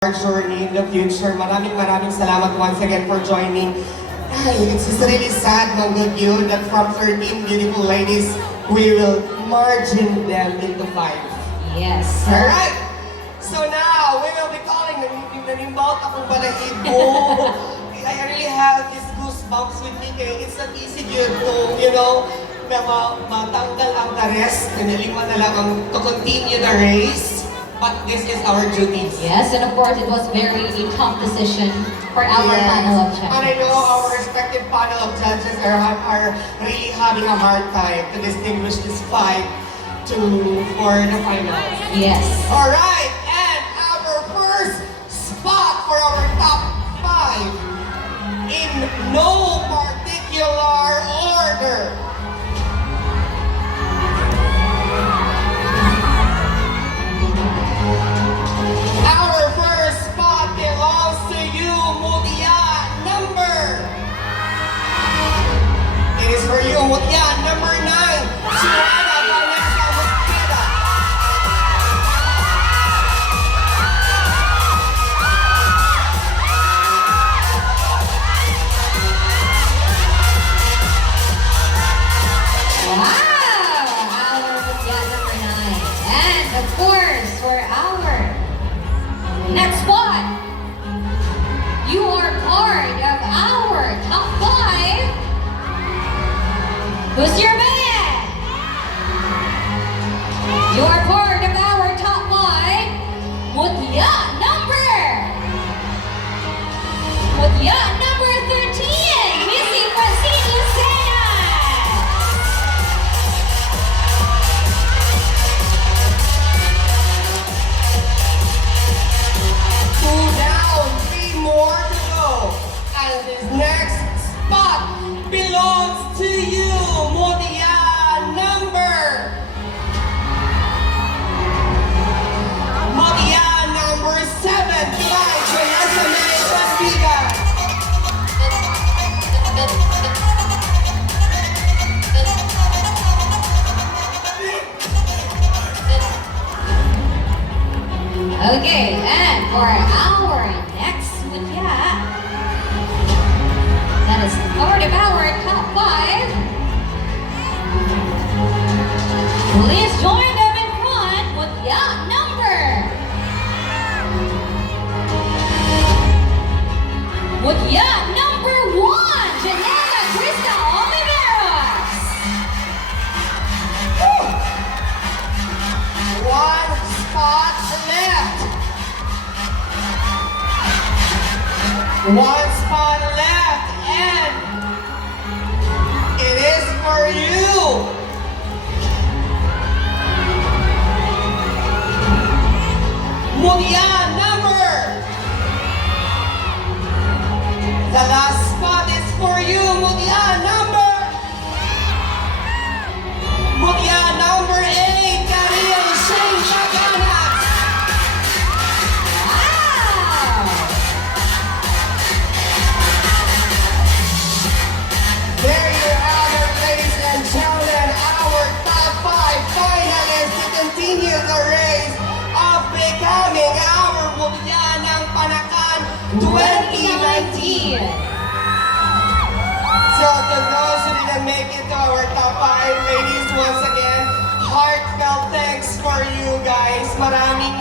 our journey in the future. Maraming salamat once again for joining. Ay, it's just really sad, Manggod you, that from 13 beautiful ladies, we will margin them into 5. Yes. Alright! So now, we will be calling nanimbaut akong balahibo. I really have these goosebumps with me kaya it's not easy to, matanggal ang the rest, kanilima na lang to continue the race. But this is our duty. Yes, and of course it was very a tough decision for our panel of judges. And I know our respective panel of judges are really having a hard time to distinguish this fight for the final. Yes. Alright, and our first spot for our top 5 in no particular order. Our first spot belongs to you, Mutya, number. It is for you, Mutya, number 9. Joanna Panacan Mutya. Wow! Our Mutya number 9. And of course, for our next spot, you are part of our top 5. Who's your man? You are part of our top 5. Mutya number 13, Missy Francine Lucena. Two down, 3 more to go. And this next spot belongs to you, Mutya, number 7. Tonight, Coronation Bigan. Okay, and for our next Mutya, that is part of our top 5. Please join them in front. Mutya number 1, Janela Krista Oliveros. One spot left. One spot left, and it is for you. Mutya number. The last spot is for you, Mutya number 8, Karil Shane Shaganas. Wow! There you have it, ladies and gentlemen, our top 5 finalists to continue the race of becoming our Mutya ng Panacan 2019. So to those who didn't make it to our top 5, ladies, once again, heartfelt thanks for you guys. Maraming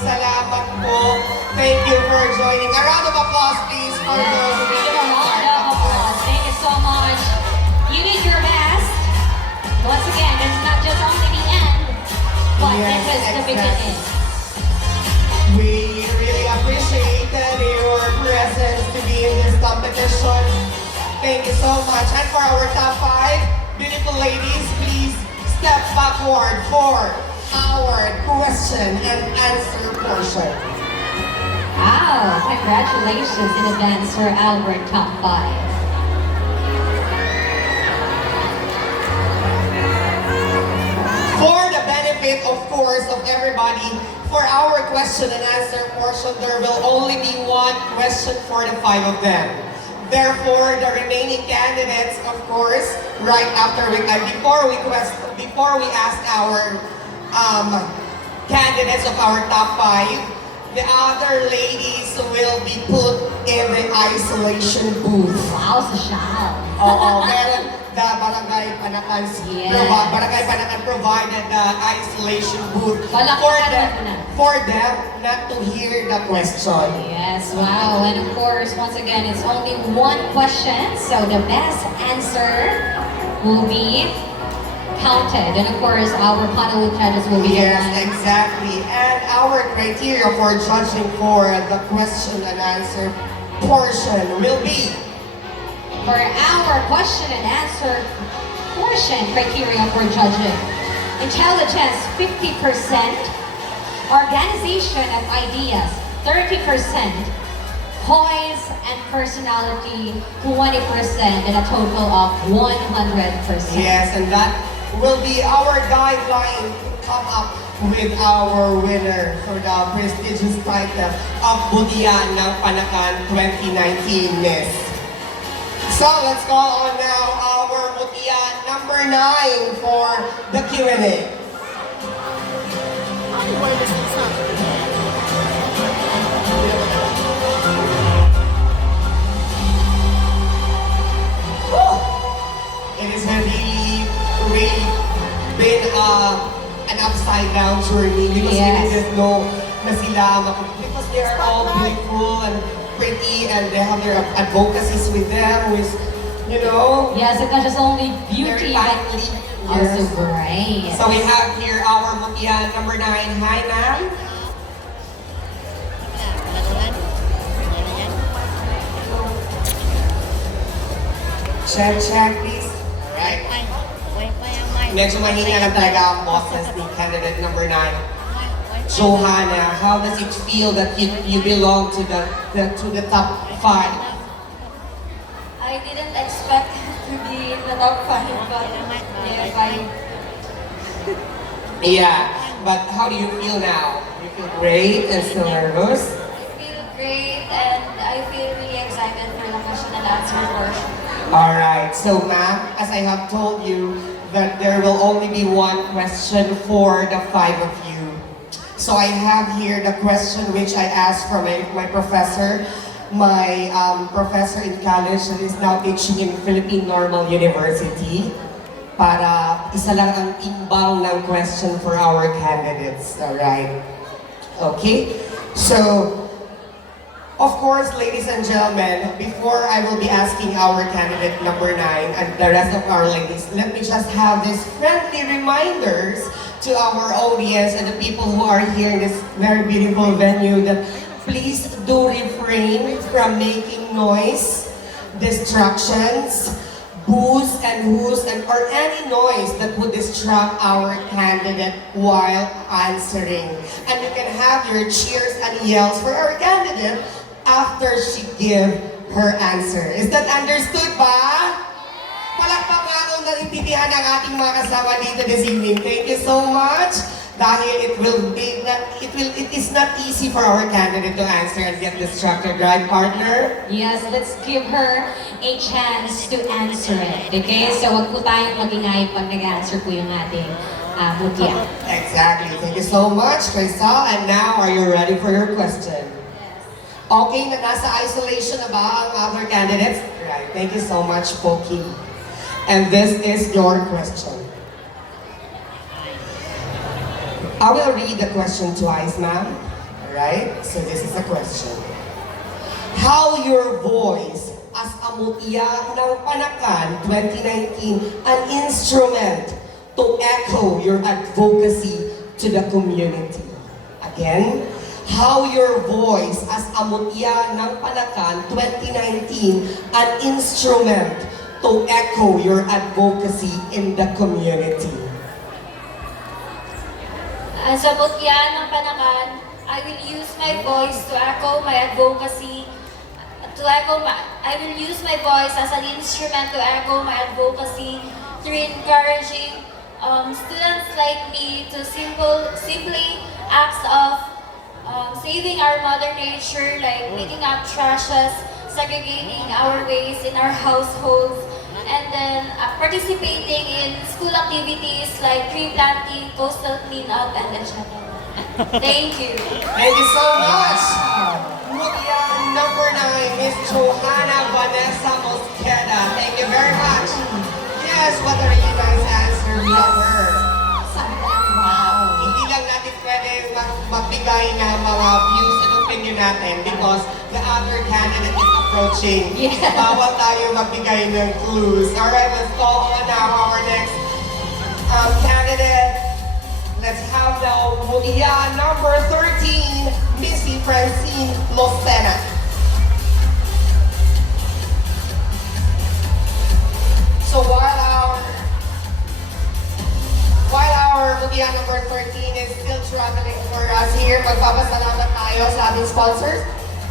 salamat po. Thank you for joining. A round of applause, please, for those who didn't Give a make round our of top 5. applause. Thank you so much. You did your best. Once again, it's not just only the end, but Yes, this is the exactly. beginning. We really appreciated your presence to be in this competition. Thank you so much. And for our top 5, beautiful ladies, please step backward for our question and answer portion. Wow, congratulations in advance for our top 5. For the benefit, of course, of everybody, for our question and answer portion, there will only be one question for the 5 of them. Therefore, the remaining candidates, of course, right after before we ask our candidates of our top 5, the other ladies will be put in the isolation booth. Wow, sa siya. Oo, meron the Barangay Panacan, Yes. Barangay Panacan provided the isolation booth Palakpakan for them not to hear the question. Yes, wow. And of course, once again, it's only one question. So the best answer will be counted. And of course, our panel judges will be Yes, the ones. exactly. And our criteria for judging for the question and answer portion will be For our question and answer portion criteria for judging. Intelligence, 50%. Organization of ideas, 30%. Poise and personality, 20%. And a total of 100%. yes, and that will be our guideline to come up with our winner for the prestigious title of Mutya ng Panacan 2019 Miss. So let's call on now our Mutya number 9 for the Q&A. It is really been an upside down journey because we Yes. didn't know na sila because they are all beautiful and pretty and they have their advocacies with them with, you know, Yes, it's not just only beauty, very but timely. also Yes. great. So we have here our Mutya number 9. Hi, ma'am. Check, please. Right. Medyo mahina lang talaga ang boses ni candidate number 9. Johanna, how does it feel that you belong to the top 5? I didn't expect to be in the top 5, but yeah, Yeah, but how do you feel now? You feel great and still nervous? I feel great and I feel really excited for the question and answer portion. Alright, so ma'am, as I have told you, that there will only be one question for the 5 of you. So I have here the question which I asked from my professor, my professor in college that is now teaching in Philippine Normal University. Para isa lang ang timbang ng question for our candidates. Alright? Okay? So, of course, ladies and gentlemen, before I will be asking our candidate number 9 and the rest of our ladies, let me just have these friendly reminders to our audience and the people who are here in this very beautiful venue that please do refrain from making noise, distractions, boos and whoos, or any noise that would distract our candidate while answering. And you can have your cheers and yells for our candidate after she give her answer. Is that understood ba? Palakpakan kung naintindihan ang ating mga kasama dito this evening. Thank you so much. Dahil it is not easy for our candidate to answer and get distracted, right, partner? Yes, let's give her a chance to answer it. Okay? So, wag po tayong magingay pag nag-answer po yung ating Mutya. Exactly. Thank you so much, Crystal. And now, are you ready for your question? Okay, na nasa isolation na ba ang other candidates? Right. Thank you so much, Poki. And this is your question. I will read the question twice, ma'am. Alright? So this is the question. How your voice as a Mutya ng Panacan 2019 an instrument to echo your advocacy to the community. Again, how your voice as a Mutya ng Panacan 2019 an instrument to echo your advocacy in the community. As a Mutya ng Panacan, I will use my voice to echo my advocacy. I will use my voice as an instrument to echo my advocacy through encouraging students like me to simply acts of saving our mother nature, like picking up trashes, segregating our waste in our households, and then participating in school activities like tree planting, coastal cleanup, and etc. Thank you. Thank you so much. Mutya number 9, Miss Johanna Vanessa Mosqueda. Thank you very much. Yes, what a really nice answer. We love her. Wow. Hindi lang natin pwede magbigay ng mga views and opinion natin because the other candidate is approaching. Yeah. Bawal tayo magbigay ng clues. Alright, let's call on now our next candidate. Let's have now Mutya number 13, Missy Francine Lucena. So while our Mutya number 13 is still traveling for us here, magpapasalamat tayo sa ating sponsors.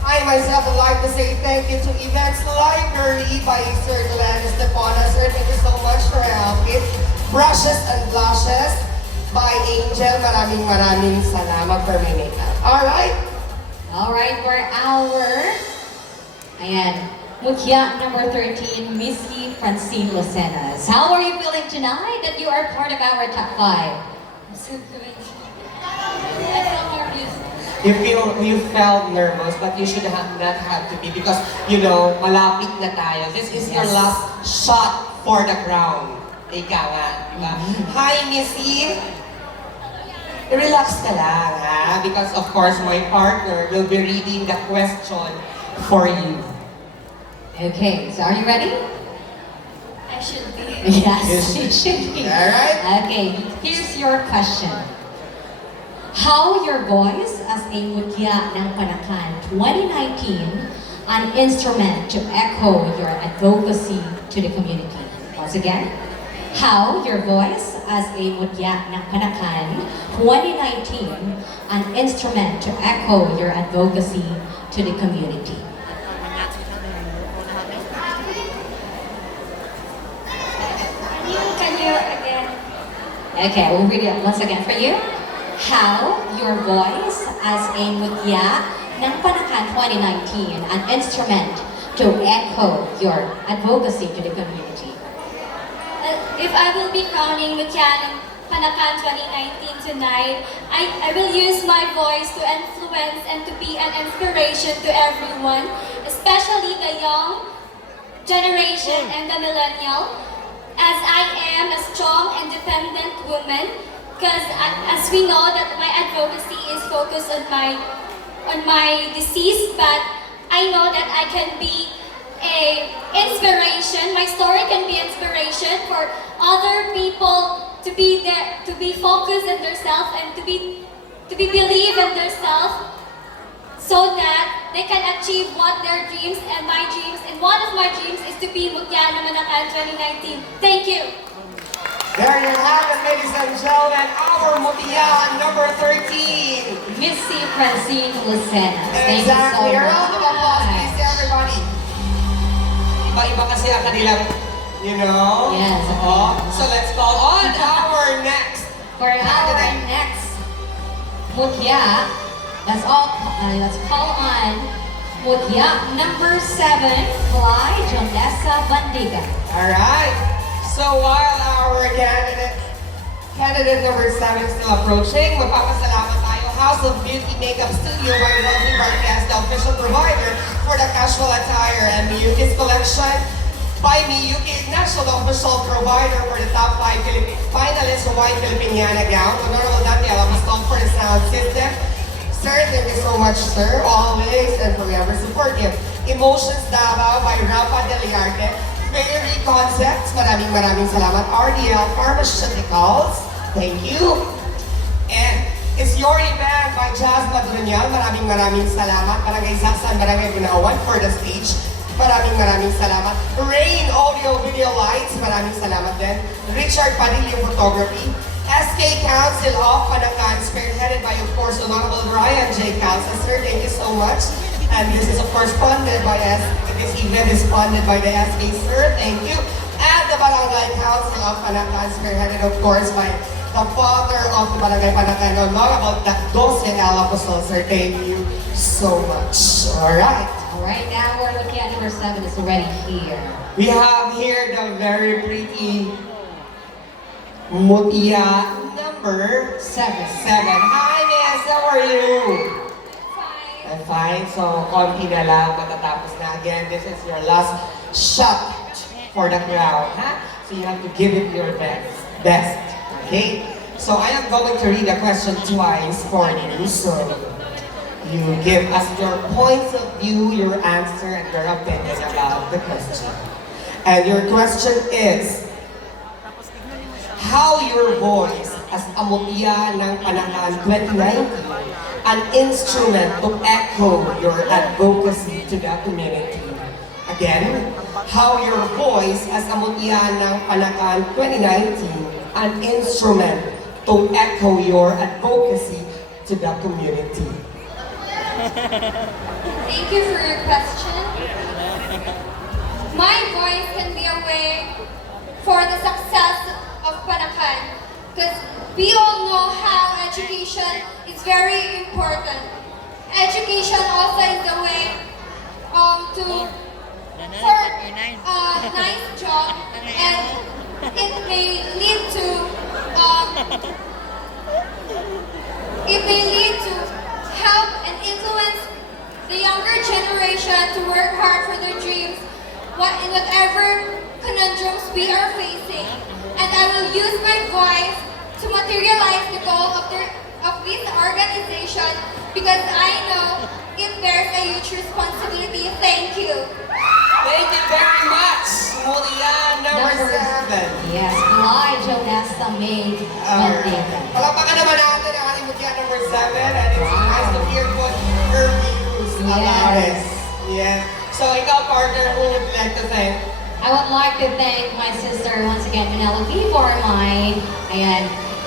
I myself would like to say thank you to Events Library by Sir Glenn Estepona. Sir, thank you so much for your help. Brushes and Blushes by Angel. Maraming salamat for my makeup. Alright? Alright, for our, ayan, Mutya number 13, Missy Francine Lucenas. How are you feeling tonight that you are part of our top 5? So good. I felt nervous. You felt nervous, but you should not have to be because, you know, malapit na tayo. This is your Yes. last shot for the crown. Ika nga, diba? Hi, Missy! Relax ka lang, ha? Because of course, my partner will be reading the question for you. Okay, so are you ready? I should be. Yes, it should be. Alright? Okay, here's your question. How your voice as a Mutya ng Panacan 2019 an instrument to echo your advocacy to the community? Once again, how your voice as a Mutya ng Panacan 2019 an instrument to echo your advocacy to the community? Can you again? Okay, we'll read it once again for you. How your voice as a Mutya ng Panacan 2019 an instrument to echo your advocacy to the community. If I will be crowning Mutya ng Panacan 2019 tonight, I will use my voice to influence and to be an inspiration to everyone, especially the young generation and the millennial, as I am a strong, independent woman, because as we know that my advocacy is focused on my disease, but I know that I can be a inspiration. My story can be inspiration for other people to be there, to be focused in themselves and to believe in themselves, so that they can achieve what their dreams and my dreams. And one of my dreams is to be Mutya ng Panacan 2019. Thank you. There you have it, ladies and gentlemen, our Mutya number 13. Missy Francine Lucenas. Thank Exactly. you so A round of applause, please, much. everybody. Iba-iba kasi ang kanilang, you know? Yes. Oo. So let's call on our next For our next Mutya, let's call on Mutya number 7, Fly Jonessa Bandiga. Alright. So while our candidate number 7 is still approaching, magpapasalamat tayo House of Beauty Makeup Studio by Wealthy Broadcast, the official provider for the casual attire and Miyuki's collection. By Miyuki National, the official provider for the top 5 finalists of White Filipiniana gown. Honorable Dante Alapostol for the sound system. Sir, thank you so much, sir. Always and forever supportive. Emotions Davao by Rafa Deliarte. Fairy Concepts, maraming salamat. RDL Pharmaceuticals, thank you. And It's Your Event by Jazz Madronial, maraming salamat. Barangay Sasan, Barangay Bunawan for the stage, maraming salamat. Rain Audio Video Lights, maraming salamat din. Richard Padilla Photography. SK Council of Panacan, spearheaded by, of course, Honorable Ryan J. Calza. Sir, thank you so much. And this is, of course, funded by this event is funded by the SK, sir. Thank you. And the Barangay Council of Panacan, spearheaded, of course, by the father of the Barangay Panacan, Honorable Dose Apostol, sir. Thank you so much. All right. Alright, now we're looking at number 7 is already here. We have here the very pretty Mutya number 7. 7. Hi, Miss. guys, how are you? Fine. I'm fine. So, konti na lang, matatapos na. Again, this is your last shot for the crowd, huh? So you have to give it your best, okay? So I am going to read the question twice for you. So you give us your points of view, your answer, and your opinion about the question. And your question is, how your voice as a Mutya ng Panacan 2019 an instrument to echo your advocacy to the community. Again, how your voice as a Mutya ng Panacan 2019 an instrument to echo your advocacy to the community. Thank you for your question. My voice can be a way for the success of Panacan because we all know how education is very important. Education also is the way for a nice job, and it may lead to help and influence the younger generation to work hard for their dreams, in whatever conundrums we are facing. And I will use my voice to materialize the goal of this organization because I know it bears a huge responsibility. Thank you. Thank you very much, Mutya number 7. Yes, Fly Jonesta made Palapakan naman natin ang ating Mutya number 7, and it's nice to hear what her views about it. Yes. So ikaw, partner, who would you like to thank? I would like to thank my sister once again, Penelope, for my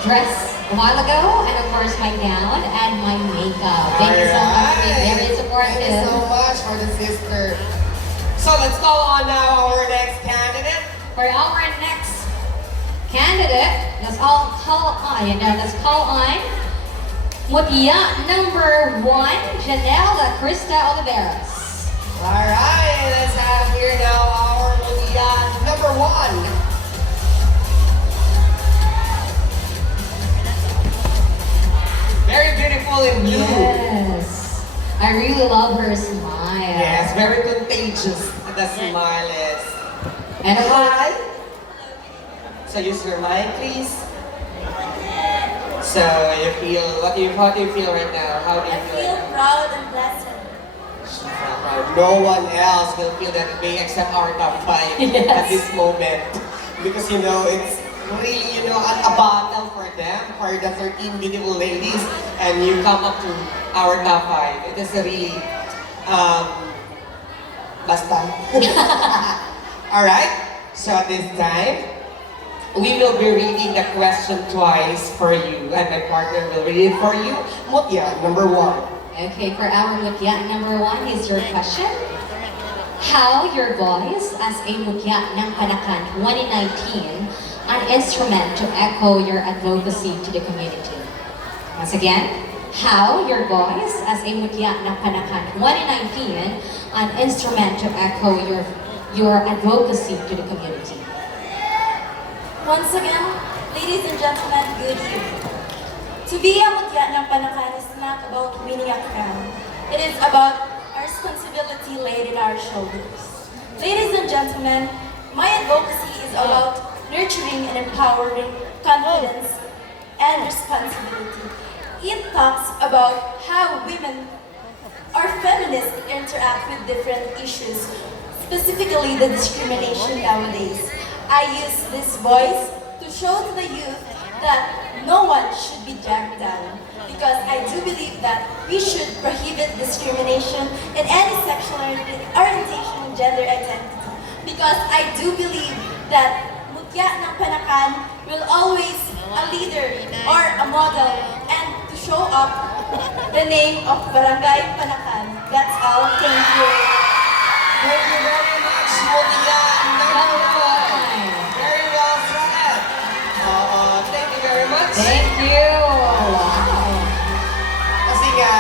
dress a while ago, and of course my gown and my makeup. Thank you so much for being very supportive. Thank you so much for the sister. So let's call on now our next candidate. For our next candidate, let's call on Mutya number 1, Janela Krista Oliveras. Alright, let's have here now our Mutya number 1. Very beautiful in blue. Yes. I really love her smile. Yes, very contagious. The smile is. And Hi. So use your mic, please. So you feel how do you feel right now? How do you feel? feel proud and blessed. No one else will feel that way except our top 5 at this moment. Because it's really, a battle for them, for the 13 beautiful ladies, and you come up to our top 5. It is really, basta. Alright, so at this time, we will be reading the question twice for you, and my partner will read it for you. Mutya, number 1. okay, for our Mutya number 1, here's your question. How your voice as a Mutya ng Panacan 2019 an instrument to echo your advocacy to the community. Once again, how your voice as a Mutya ng Panacan 2019 an instrument to echo your advocacy to the community. Once again, ladies and gentlemen, good evening. To be a Mutya ng Panacan is not about winning a crown. It is about our responsibility laid in our shoulders. Ladies and gentlemen, my advocacy is about nurturing and empowering confidence and responsibility. It talks about how women or feminists interact with different issues, specifically the discrimination nowadays. I use this voice to show to the youth that no one should be dragged down, because I do believe that we should prohibit discrimination in any sexual orientation and gender identity, because I do believe that Mutya ng Panacan will always a leader or a model and to show up the name of Barangay Panacan. That's all. Thank you. Thank you very much, Mutya number 1. Very well said. Thank you very much. Thank you! Wow! Kasi nga,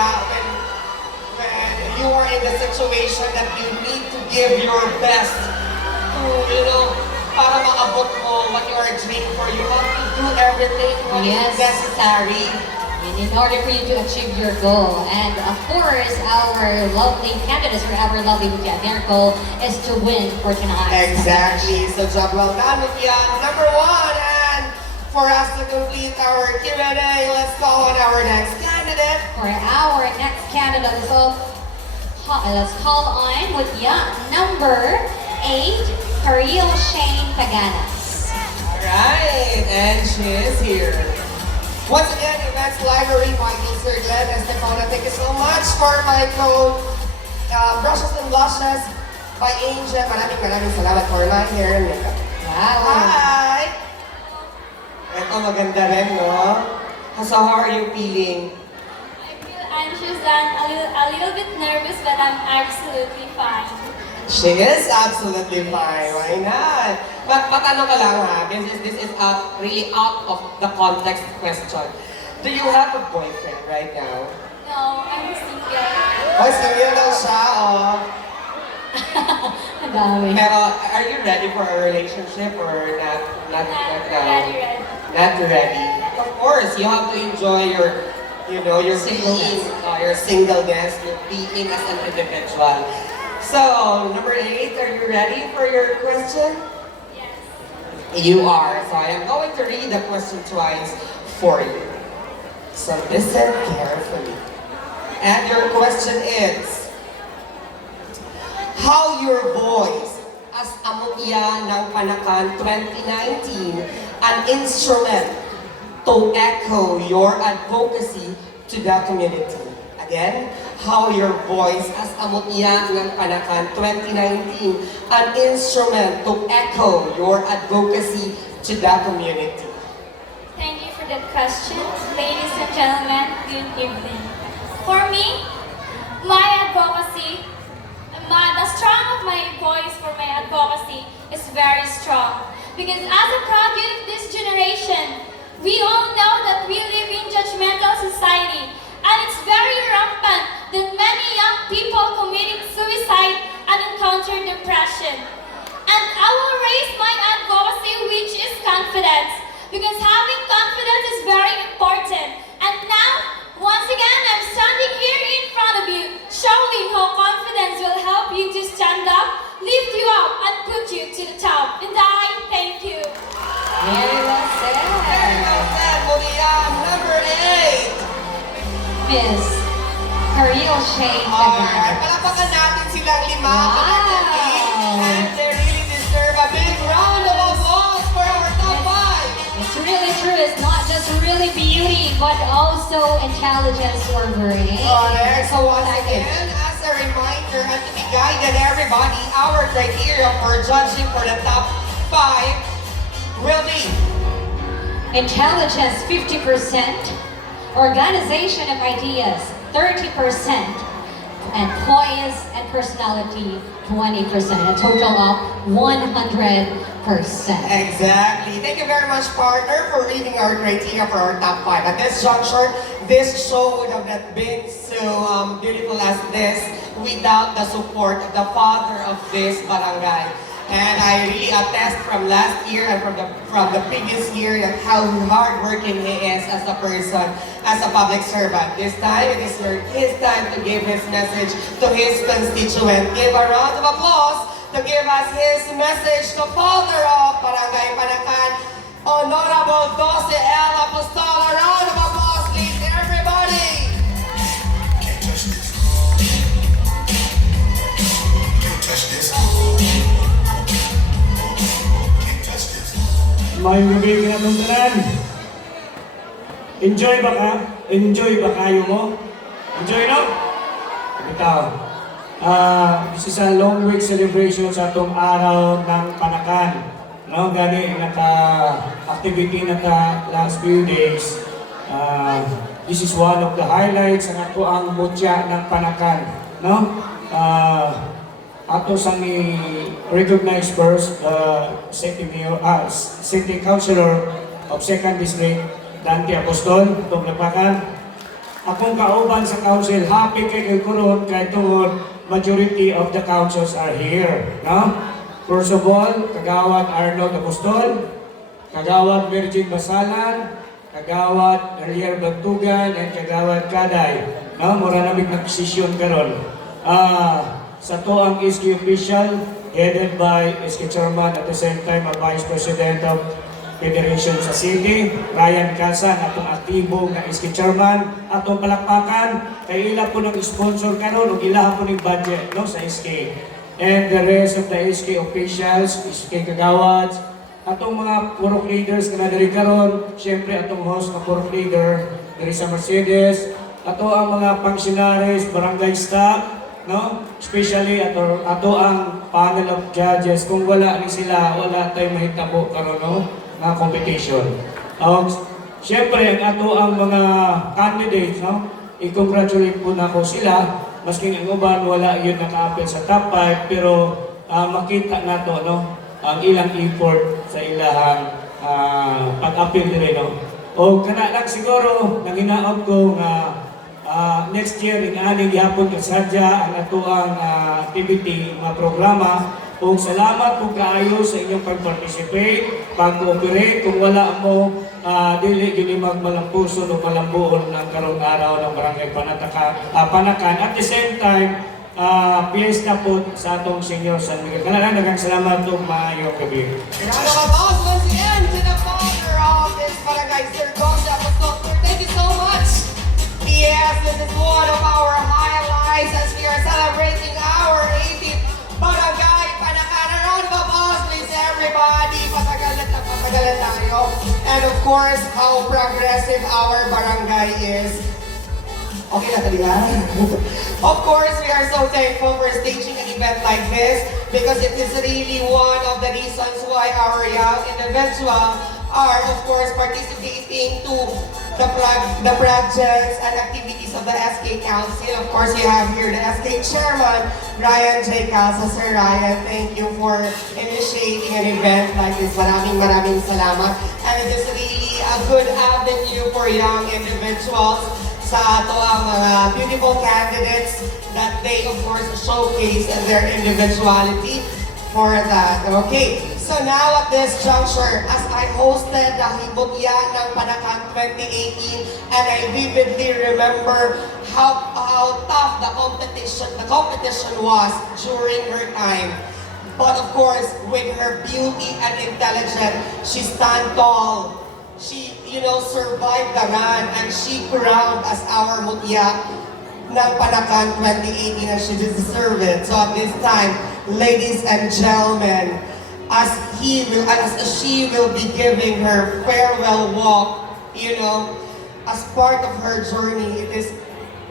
when you are in the situation that you need to give your best to, para maabot mo what you are dreaming for, you have to do everything what is Yes. necessary in order for you to achieve your goal. And of course, our lovely candidates for our lovely Mutya, their goal is to win for tonight. Exactly. So job well done, Mutya. Number one, and for us to complete our Q&A, let's call on our next candidate. For our next candidate, let's call on Mutya number 8, Karil Shane Paganas. Alright, and she is here. Once again, Events Library, Michael Sir Glenn and Stefana, thank you so much for my code. Brushes and Blushes by Angel. Maraming salamat for my hair and makeup. Wow. Hi! Ito maganda rin, no? So how are you feeling? I feel anxious and a little bit nervous, but I'm absolutely fine. She is absolutely fine. Why not? Matanong ka lang ha. This is really out of the context question. Do you have a boyfriend right now? No, I'm single. Oh, single daw siya, oh. Ang dami. Pero, are you ready for a relationship or not? Not Ready. Not ready. Of course, you have to enjoy your, your Singleness. your singleness, your being as an individual. So, number 8, are you ready for your question? Yes. You are. So I am going to read the question twice for you. So listen carefully. And your question is, how your voice as a Mutya ng Panacan 2019 an instrument to echo your advocacy to the community? Again, how your voice as a Mutya ng Panacan 2019 an instrument to echo your advocacy to the community. Thank you for that question. Ladies and gentlemen, good evening. For me, my advocacy, the strong of my voice for my advocacy is very strong. Because as a product of this generation, we all know that we live in judgmental society. And it's very rampant that many young people committing suicide and encounter depression. And I will raise my advocacy, which is confidence. Because having confidence is very important. And now, once again, I'm standing here in front of you, showing how confidence will help you to stand up, lift you up, and put you to the top. And I thank you. Very well said. Very well said, Mutya. Number 8. Miss Karil Shane Alright, Paganas. palapakan natin silang 5 Wow. and they really deserve a big round of applause for our top 5. It's really true. It's not just really beauty, but also intelligence or brain. Alright, so once again, as a reminder and to be guided everybody, our criteria for judging for the top 5 will be Intelligence 50%, organization of ideas 30%, and poise and personality 20%, a total of 100%. exactly. Thank you very much, partner, for reading our criteria for our top 5. At this juncture, this show would have not been so beautiful as this without the support of the father of this barangay. And I really attest from last year and from the previous year that how hardworking he is as a person, as a public servant. This time, it is his time to give his message to his constituent. Give a round of applause to give us his message to Father of Barangay Panacan, Honorable Dose El Apostol. A round of applause, please, everybody! Can't touch this. Can't touch this. Can't touch this. Mayong gabi kinatungkalan. Enjoy ba ka? Enjoy ba kayo mo? Enjoy, no? Ito. This is a long week celebration sa itong araw ng Panacan. No, gani naka-activity na ta last few days. This is one of the highlights ng ako ang Mutya ng Panacan. No? Ato sa ni recognize first City Councilor of 2nd District, Dante Apostol, itong Lapakan. Akong kauban sa council, happy kay Coron kay tungod majority of the councils are here. No? First of all, Kagawad Arnold Apostol, Kagawad Virgin Basalan, Kagawad Ariel Bantugan, and Kagawad Kaday. No, mura namig nagposisyon karon. Sa to ang SK official, headed by SK Chairman at the same time ang Vice President of Federation sa City, Ryan Kasan, atong aktibo nga SK Chairman, atong palakpakan, kay ila po ng sponsor karon ug ila po ng budget no, sa SK. And the rest of the SK officials, SK Kagawads, atong mga purok leaders na diri karon, syempre atong host na purok leader diri sa Mercedes, ato ang mga functionaries, barangay staff, no? Especially ato ang panel of judges. Kung wala ni sila, wala tayong mahitabo karon no? Nga competition. Syempre ato ang mga candidates, no? I-congratulate po na ko sila. Maski ang uban wala yun naka-appel sa top 5, pero makita nato no? Ang ilang effort sa ilahang pag-appeal nila, no? O kana lang siguro, nanginaot ko nga next year, aning yapon kasadya ang atuang activity, mga programa. Kung salamat po kaayo sa inyong pag-participate, pag-cooperate. Kung wala mo, dili gini magmalampuson o malambuon ng karong araw ng Barangay Panacan. At the same time, piyesta po sa atong Senior San Miguel. Kailangan nagang salamat po, maayong gabi. Round of applause once again to the founder of this barangay, Sir Gonza Pastor. Thank you so much. Yes, this is one of our highlights as we are celebrating our 18th barangay Panacan. A round of applause, please, everybody. Patagalan tayo. And of course, how progressive our barangay is. Okay na talaga? Of course, we are so thankful for staging an event like this because it is really one of the reasons why our young individuals are, of course, participating to the projects and activities of the SK Council. Of course, we have here the SK Chairman, Ryan J. Casa. Sir Ryan, thank you for initiating an event like this. Maraming salamat. And it is really a good avenue for young individuals sa ato ang mga beautiful candidates that they, of course, showcase their individuality for that. Okay, so now at this juncture, as I hosted the Mutya ng Panacan 2018, and I vividly remember how tough the competition was during her time. But of course, with her beauty and intelligence, she stand tall. She, survived the run, and she crowned as our Mutya ng Panacan 2018, and she deserved it. So at this time, ladies and gentlemen, as she will be giving her farewell walk, as part of her journey, it is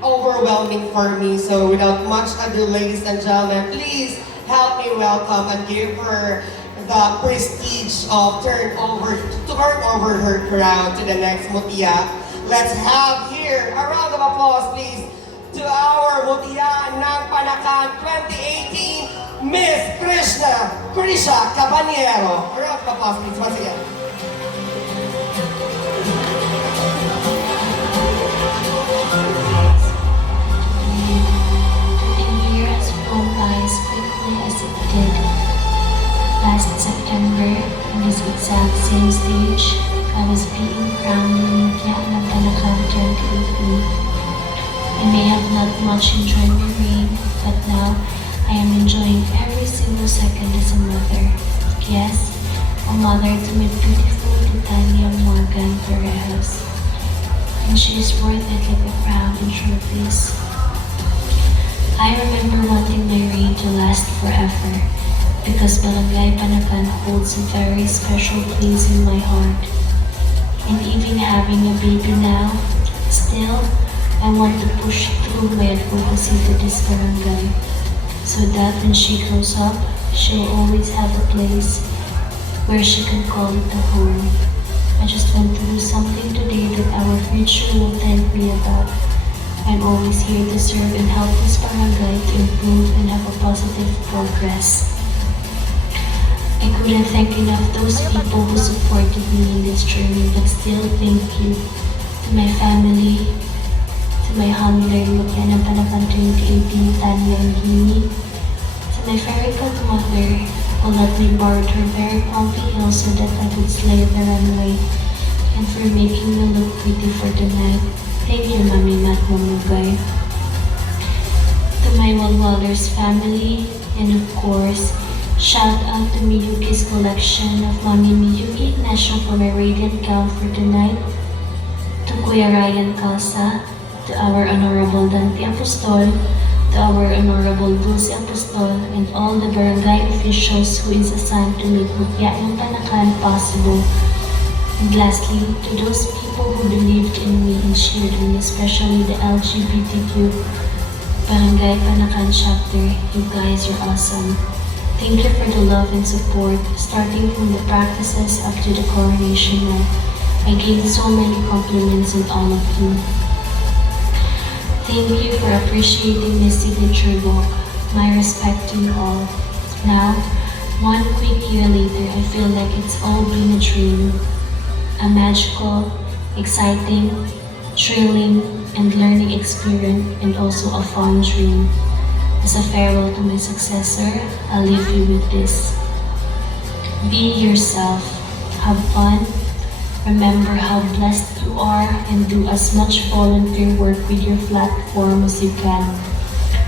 overwhelming for me. So without much ado, ladies and gentlemen, please help me welcome and give her the prestige of turn over her crown to the next Mutya. Let's have here a round of applause, please, to our Mutya ng Panacan 2018, Miss Krisha Caballero. A round of applause, please, once again. Last September, in this exact same stage, I was being crowned Mutya ng Panacan 2018. I may have not much enjoyed my reign, but now I am enjoying every single second as a mother. Yes, a mother to my beautiful Titania Morgan Torres. And she is worth it like a crown and trophies. I remember wanting my reign to last forever, because Barangay Panacan holds a very special place in my heart. And even having a baby now, still, I want to push through my advocacy to this barangay, so that when she grows up, she'll always have a place where she can call it a home. I just want to do something today that our future will thank me about. I'm always here to serve and help this barangay to improve and have a positive progress. I couldn't thank enough those people who supported me in this journey, but still thank you to my family, to my handler, Mutya ng Panacan 2018, Tanya and Hini, to my fairy godmother, who let me borrow her very comfy hill so that I could slay the runway, and for making me look pretty for tonight. Thank you, Mami Mat Mamugay. To my Walwalers family, and of course, shout out to Miyuki's collection of Mami Miyuki National for my radiant gown for tonight. To Kuya Ryan Calsa, to our Honorable Dante Apostol, to our Honorable Dulce Apostol, and all the barangay officials who is assigned to make Mutya ng Panacan possible. And lastly, to those people who believed in me and cheered me, especially the LGBTQ Barangay Panacan chapter. You guys are awesome. Thank you for the love and support, starting from the practices up to the coronation night. I gained so many compliments in all of you. Thank you for appreciating my signature walk. My respect to you all. Now, 1 quick year later, I feel like it's all been a dream. A magical, exciting, thrilling, and learning experience, and also a fun dream. As a farewell to my successor, I'll leave you with this. Be yourself. Have fun. Remember how blessed you are and do as much volunteer work with your platform as you can.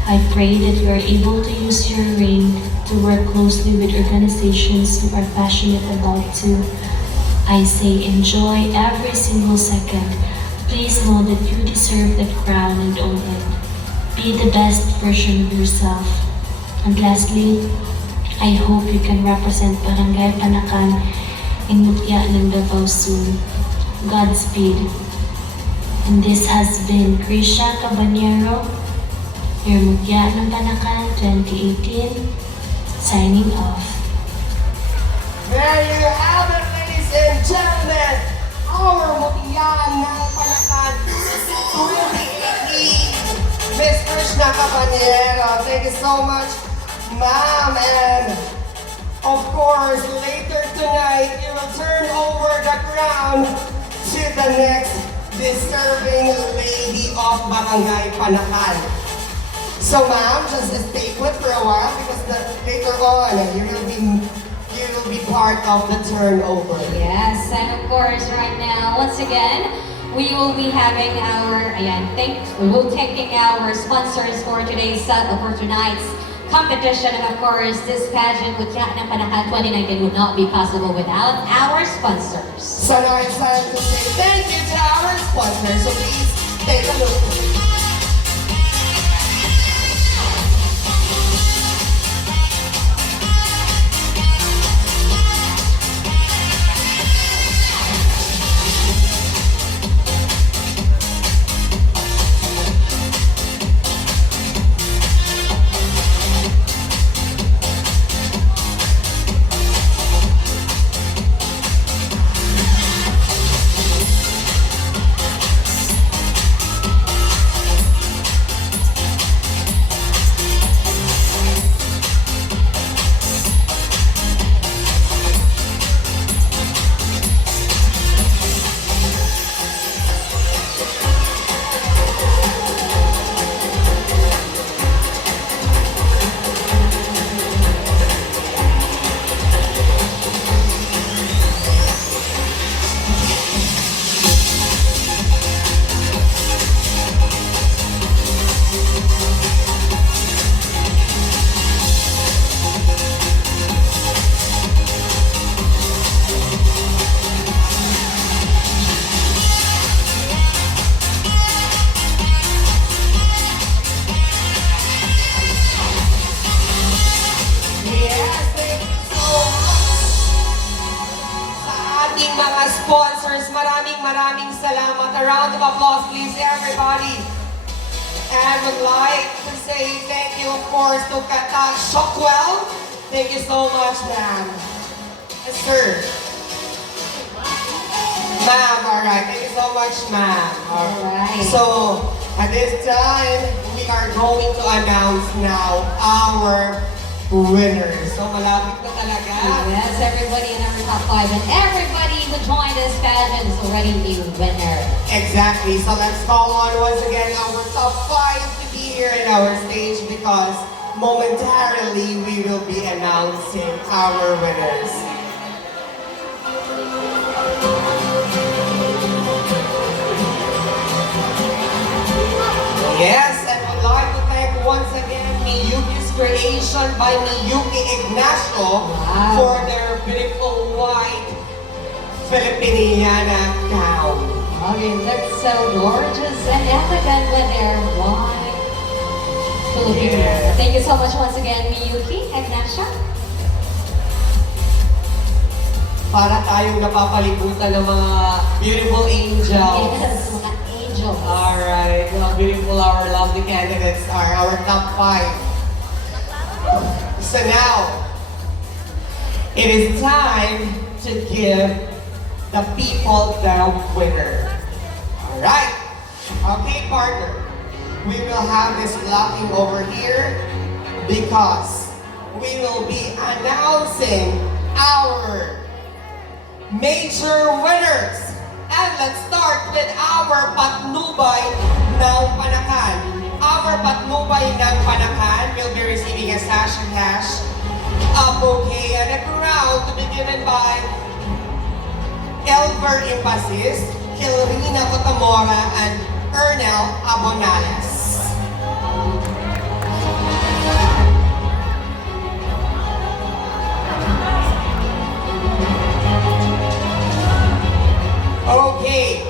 I pray that you are able to use your reign to work closely with organizations you are passionate about too. I say enjoy every single second. Please know that you deserve that crown and own it. Be the best version of yourself. And lastly, I hope you can represent Barangay Panacan in Mutya ng Davao soon. Godspeed. And this has been Grisha Cabanyero, your Mutya ng Panacan 2018, signing off. There you have it, ladies and gentlemen. Our Mutya ng Panacan 2018. Miss Krishna Cabanyero, thank you so much, ma'am. And of course, later tonight, you will turn over the crown to the next deserving lady of Barangay Panacan. So ma'am, just stay put for a while because later on, you will be part of the turnover. Yes, and of course, right now, once again, we will be having we will taking our sponsors for today's for tonight's competition, and of course, this pageant with Mutya ng Panacan 2019 would not be possible without our sponsors. So now it's time to say thank you to our sponsors. So please take a look. Sponsors, maraming salamat. A round of applause, please, everybody. And would like to say thank you, of course, to Kata Shockwell. Thank you so much, ma'am. Yes, sir. Ma'am, alright. Thank you so much, ma'am. Alright. So, at this time, we are going to announce now our winners. So, malapit na talaga. Yes, everybody in our top 5 and everybody who joined this pageant is already a winner. Exactly. So let's call on once again our top 5 to be here in our stage because momentarily we will be announcing our winners. creation by Miyuki Ignacio Wow. for their beautiful white Filipiniana gown. Okay, that's so gorgeous and elegant with their white Filipino. Yes. Thank you so much once again, Miyuki Ignacio. Para tayong napapalibutan ng mga beautiful angels. Yes, mga angels. Alright, how beautiful our lovely candidates are, our top 5. So now, it is time to give the people the winner. Alright, okay partner, we will have this blocking over here because we will be announcing our major winners. And let's start with our patnubay ng Panacan. Our patnubay ng Panacan will be receiving a sash and hash, a bouquet, and a crown to be given by Elver Impasis, Hilrina Cotamora, and Ernel Abonales. Okay,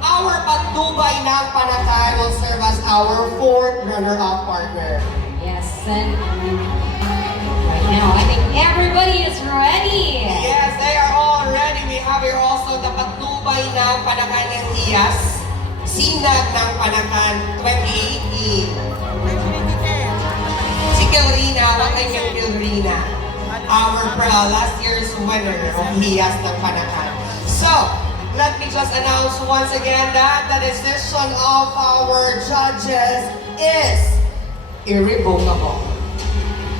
our patnubay ng Panacan will serve as our 4th runner-up partner. Yes, and right now I think everybody is ready. Yes, they are all ready. We have here also the patnubay ng Panacan and Iyas, Sinag ng Panacan 2018. Si Kilrina, ang kanyang Kilrina, our last year's winner of Iyas ng Panacan. So, let me just announce once again that the decision of our judges is irrevocable.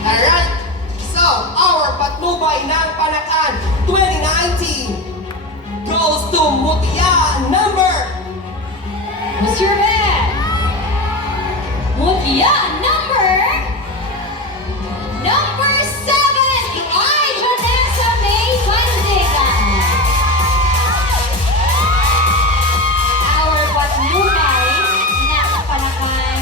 Alright, so our patnubay ng Panacan 2019 goes to Mutya number. Who's your man? Mutya number 7. Ay, Janessa May Pandigan. Our patnubay ng Panacan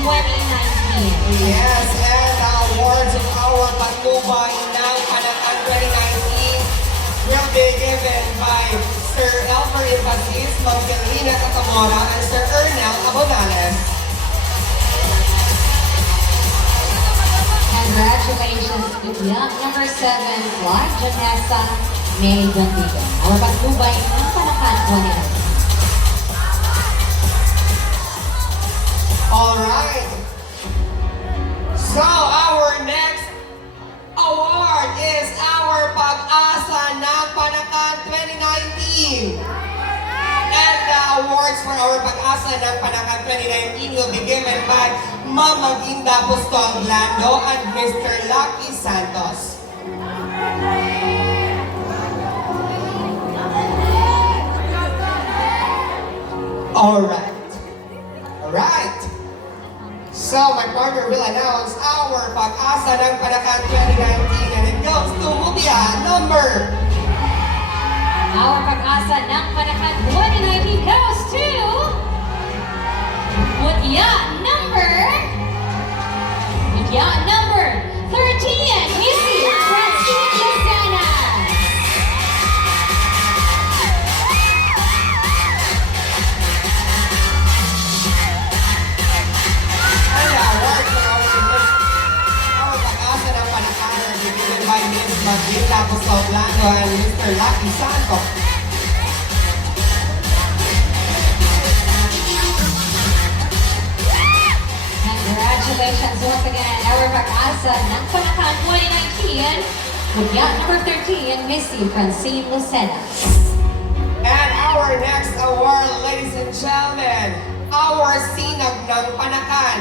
2019. Yes, and the awards of our patnubay ng Panacan 2019 will be given by Sir Elmer Impasis, Ma'am Carolina Catamora, and Sir Ernel Abonales. Congratulations to young number 7, Clark Janessa May Pandigan. Our patnubay ng Panacan 2019. Alright. So, our next award is our Pag-asa ng Panacan 2019. And the awards for our Pag-asa ng Panacan 2019 will be given by Ma'am Maginda Bustong Lando and Mr. Lucky Santos. Alright. So, my partner will announce our Pag-asa ng Panacan 2019 and it goes to Mutya number. Our Pag-asa ng Panacan 2019 goes to Mutya number 13, Missy Francine Lozana. And the award for our Pag-asa ng Panacan will be given by Ms. Maginda Bustong Lando and Mr. Lucky Santos. Congratulations once again, our Pag-asa ng Panacan 2019, Mutya number 13, Missy Francine Lucena. And our next award, ladies and gentlemen, our Sinag ng Panacan.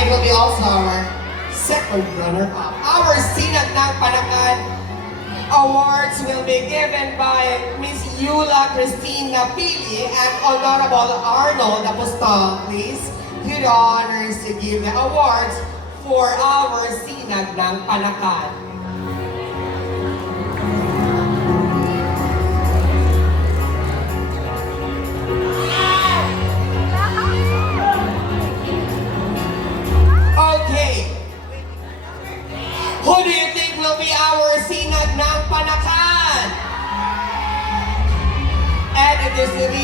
It will be also our second runner-up. Our Sinag ng Panacan awards will be given by Miss Yula Christina Pili and Honorable Arnold Apostol. Please do the honors to give the awards for our Sinag ng Panacan. Okay, anniversary.